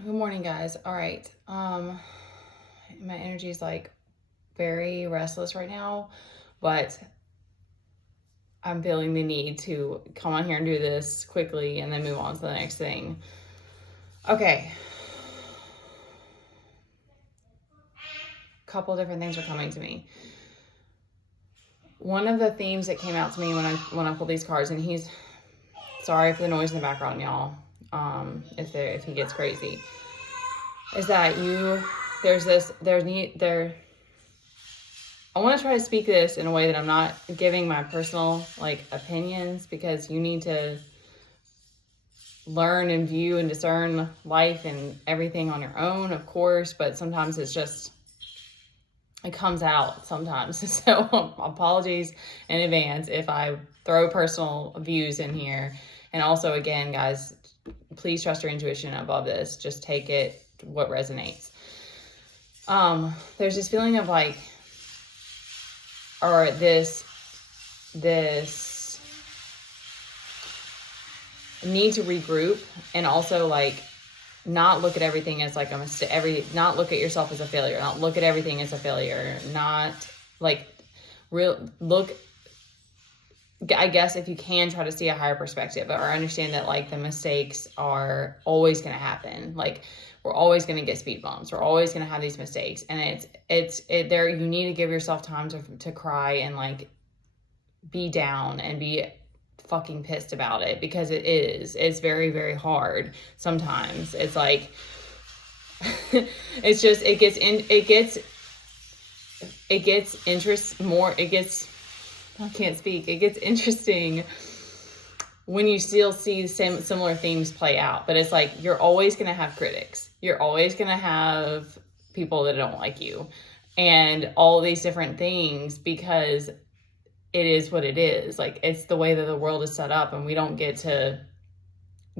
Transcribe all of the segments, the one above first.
Good morning, guys. All right. My energy is like very restless right now, but I'm feeling the need to come on here and do this quickly and then move on to the next thing. Okay. A couple different things are coming to me. One of the themes that came out to me when I pulled these cards, and he's sorry for the noise in the background, y'all. If he gets crazy, is that I want to try to speak this in a way that I'm not giving my personal opinions, because you need to learn and view and discern life and everything on your own, of course, but sometimes it comes out sometimes. So apologies in advance if I throw personal views in here. And also, again, guys, please trust your intuition above this. Just take it what resonates. There's this feeling of this need to regroup, and also not look at everything as a mistake, not look at yourself as a failure, not look at everything as a failure, not look, I guess, if you can, try to see a higher perspective, or understand that the mistakes are always going to happen. We're always going to get speed bumps. We're always going to have these mistakes. And you need to give yourself time to cry and be down and be fucking pissed about it, because it's very, very hard. Sometimes it's it gets interesting when you still see similar themes play out. But it's you're always going to have critics. You're always going to have people that don't like you and all these different things, because it is what it is. It's the way that the world is set up, and we don't get to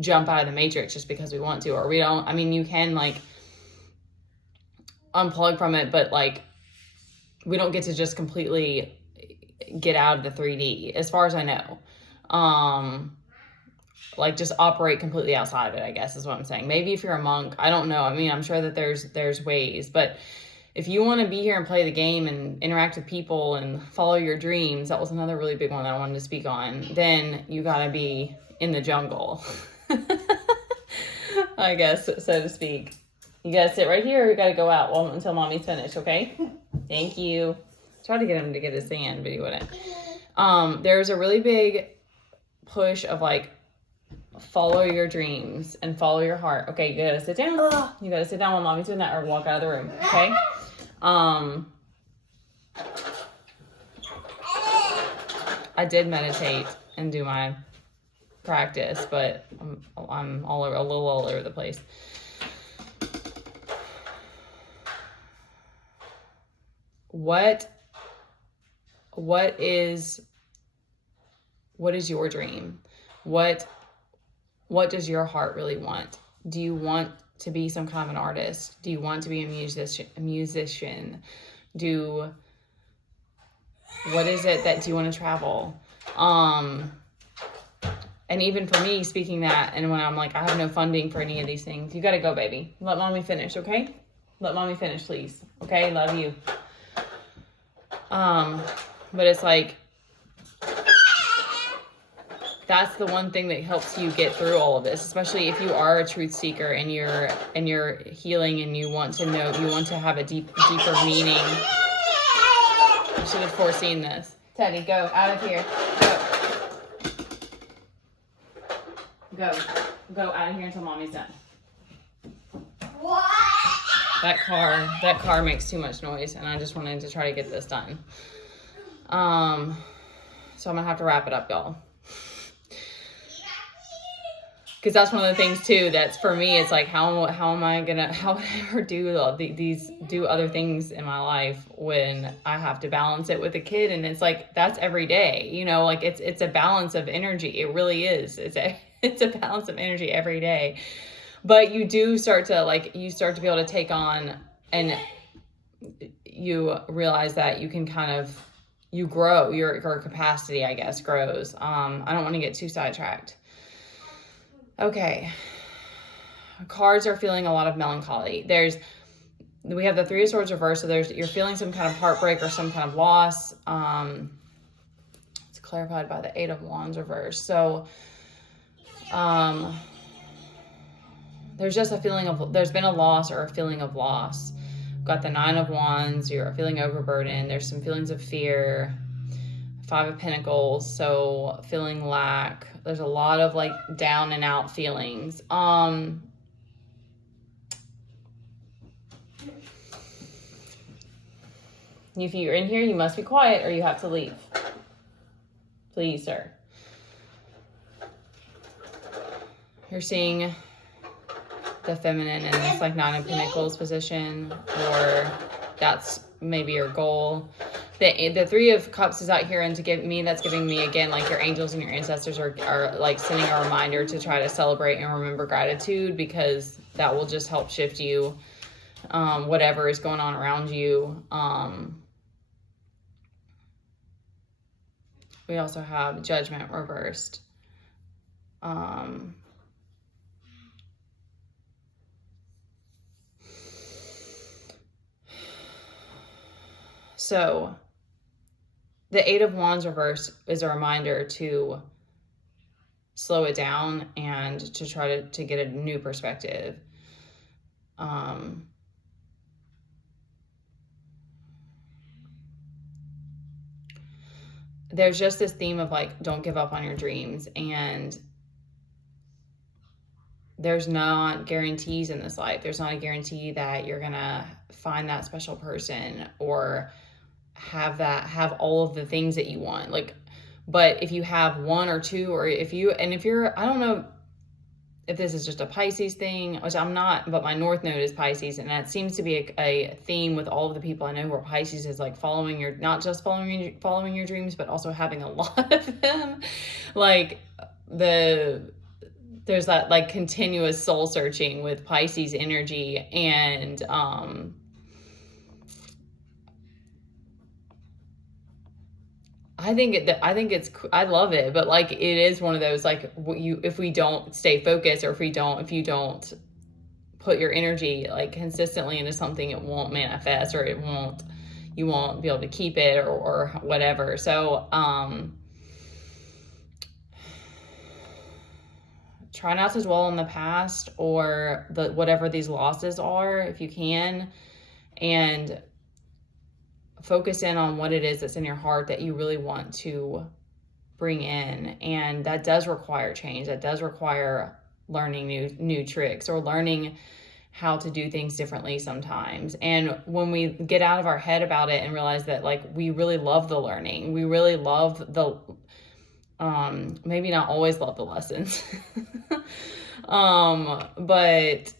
jump out of the matrix just because we want to, or we don't. I mean, you can unplug from it, but we don't get to just completely get out of the 3D, as far as I know. Just operate completely outside of it, I guess is what I'm saying. Maybe if you're a monk, I don't know. I mean, I'm sure that there's ways, but if you want to be here and play the game and interact with people and follow your dreams, that was another really big one that I wanted to speak on, then you gotta be in the jungle. I guess, so to speak. You gotta sit right here, or you gotta go out until mommy's finished, okay? Thank you. Tried to get him to get his sand, but he wouldn't. There's a really big push of follow your dreams and follow your heart. Okay, you gotta sit down. You gotta sit down while mommy's doing that, or walk out of the room, okay? I did meditate and do my practice, but I'm a little all over the place. What is your dream? What does your heart really want? Do you want to be some kind of an artist? Do you want to be a musician? What is it that do you want to travel? And even for me, speaking that, and when I'm I have no funding for any of these things, you got to go, baby. Let mommy finish, okay? Let mommy finish, please. Okay, love you. But it's that's the one thing that helps you get through all of this, especially if you are a truth seeker and you're healing and you want to know, you want to have a deeper meaning. I should have foreseen this. Teddy, go out of here. Go out of here until mommy's done. What? That car makes too much noise, and I just wanted to try to get this done. So I'm gonna have to wrap it up, y'all. Because that's one of the things too. That's for me. It's how am I gonna ever do other things in my life when I have to balance it with a kid, and it's that's every day. It's a balance of energy. It really is. It's a balance of energy every day. But you do start to be able to take on, and you realize that you can you grow, your capacity, I guess, grows. I don't want to get too sidetracked. Okay. cards are feeling a lot of melancholy. We have the Three of Swords reversed, so you're feeling some kind of heartbreak or some kind of loss. It's clarified by the Eight of Wands reversed. So there's just there's been a loss or a feeling of loss. We've got the Nine of Wands, you're feeling overburdened. There's some feelings of fear. Five of Pentacles, so feeling lack. There's a lot of like down and out feelings. If you're in here, you must be quiet or you have to leave. Please, sir. You're seeing the feminine in this like Nine of Pentacles position, or that's maybe your goal. The Three of Cups is out here, and that's giving me again, like your angels and your ancestors are like sending a reminder to try to celebrate and remember gratitude, because that will just help shift you, whatever is going on around you. We also have Judgment reversed. So the Eight of Wands reversed is a reminder to slow it down and to try to get a new perspective. There's just this theme of like, don't give up on your dreams, and there's not guarantees in this life. There's not a guarantee that you're gonna find that special person or have all of the things that you want. Like, but if you have one or two, or if you're, I don't know if this is just a Pisces thing, which I'm not, but my North Node is Pisces, and that seems to be a theme with all of the people I know who are Pisces, is like not just following your dreams, but also having a lot of them. Like there's that like continuous soul searching with Pisces energy, and I love it, but like it is one of those like if we don't stay focused, or if you don't put your energy like consistently into something, it won't manifest, or you won't be able to keep it, or whatever. So try not to dwell on the past or whatever these losses are, if you can, and focus in on what it is that's in your heart that you really want to bring in. And that does require change. That does require learning new tricks, or learning how to do things differently sometimes. And when we get out of our head about it and realize that like we really love the learning, we really love the maybe not always love the lessons, but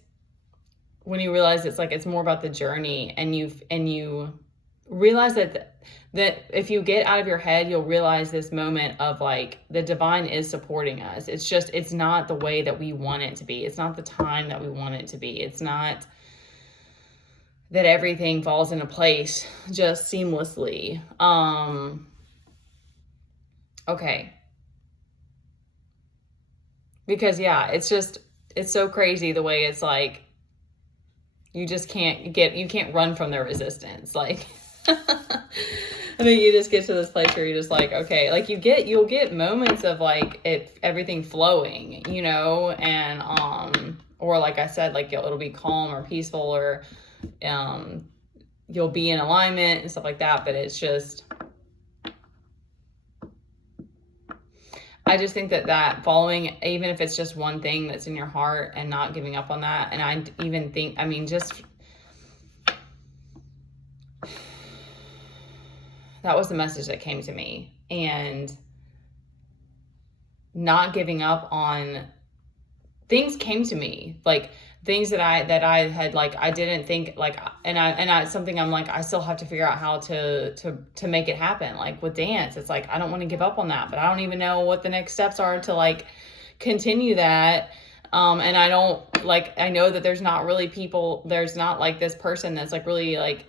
when you realize it's more about the journey, and you realize that if you get out of your head, you'll realize this moment of like the divine is supporting us. It's not the way that we want it to be. It's not the time that we want it to be. It's not that everything falls into place just seamlessly. Okay. Because yeah, it's so crazy the way it's like, you can't run from the resistance. Like, I mean, you just get to this place where you're just like, okay, like you'll get moments of like everything flowing, and, or like I said, like it'll be calm or peaceful, or, you'll be in alignment and stuff like that. But it's just, I just think that following, even if it's just one thing that's in your heart, and not giving up on that. And I even think, I mean, just, that was the message that came to me. And not giving up on things came to me, like things that I had, like, I didn't think like, and something I'm like, I still have to figure out how to make it happen. Like with dance, it's like, I don't want to give up on that, but I don't even know what the next steps are to like continue that. And I don't like, I know that there's not like this person that's like really like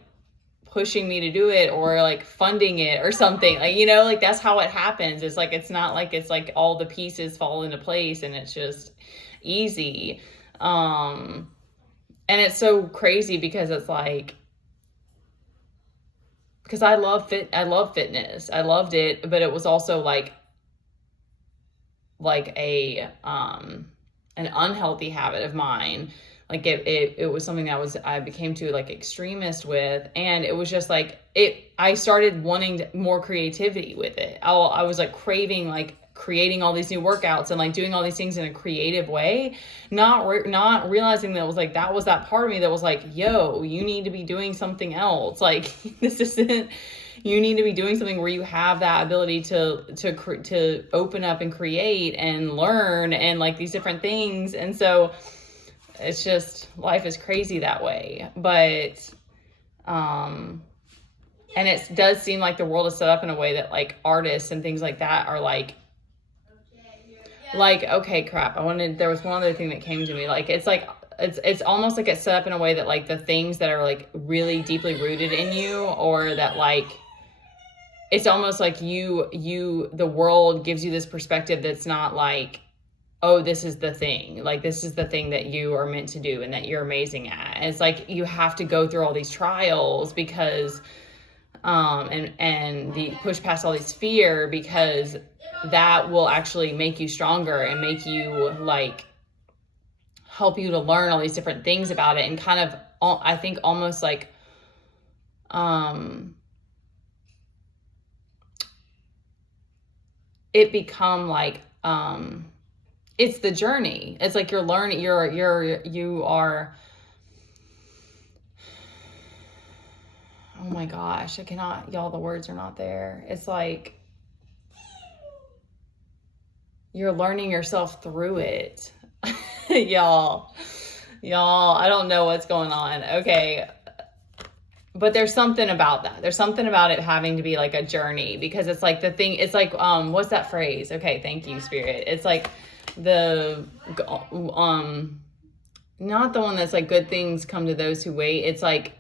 pushing me to do it, or like funding it or something, like, like that's how it happens. It's like, it's not like it's like all the pieces fall into place and it's just easy. And it's so crazy because it's like, because I love fitness. I loved it, but it was also like a an unhealthy habit of mine. Like it was something that I became too like extremist with, and it was just like I started wanting more creativity with it. I was like craving like creating all these new workouts and like doing all these things in a creative way, not realizing that that was that part of me that was like, yo, you need to be doing something else. Like this isn't, you need to be doing something where you have that ability to open up and create and learn and like these different things. And so it's just, life is crazy that way. But and it does seem like the world is set up in a way that like artists and things like that are like, okay, crap. There was one other thing that came to me. Like, it's almost like it's set up in a way that like the things that are like really deeply rooted in you, or that like, it's almost like the world gives you this perspective that's not like, oh, this is the thing. Like, this is the thing that you are meant to do and that you're amazing at. And it's like, you have to go through all these trials because, and push past all these fear, because that will actually make you stronger and make you like help you to learn all these different things about it, and kind of, I think almost like it become like it's the journey. It's like you're learning, you are, oh my gosh, I cannot, y'all, the words are not there. It's like you're learning yourself through it. y'all, I don't know what's going on. Okay. But there's something about that. There's something about it having to be like a journey, because it's like the thing, it's like, what's that phrase? Okay. Thank you, Spirit. It's like not the one that's like, good things come to those who wait. It's like,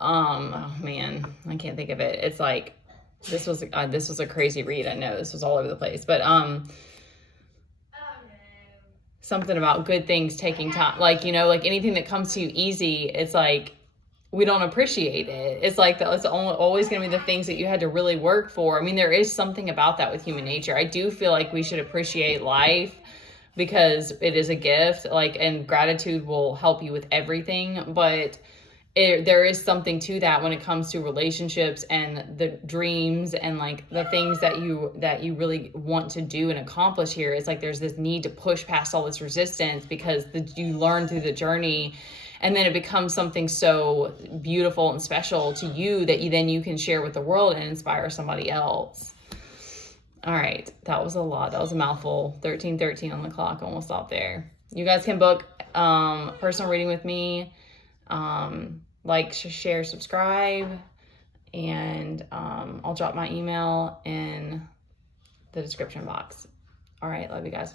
oh man, I can't think of it. It's like, this was a crazy read. I know this was all over the place, but something about good things taking time. Like, like anything that comes to you easy, it's like, we don't appreciate it. It's like it's always going to be the things that you had to really work for. I mean, there is something about that with human nature. I do feel like we should appreciate life because it is a gift, like, and gratitude will help you with everything. But there is something to that when it comes to relationships and the dreams and like the things that you really want to do and accomplish here. It's like there's this need to push past all this resistance, because you learn through the journey, and then it becomes something so beautiful and special to you that you can share with the world and inspire somebody else. All right, that was a lot. That was a mouthful. 13:13 on the clock. Almost stopped there. You guys can book personal reading with me. Like, share, subscribe, and I'll drop my email in the description box. All right, love you guys.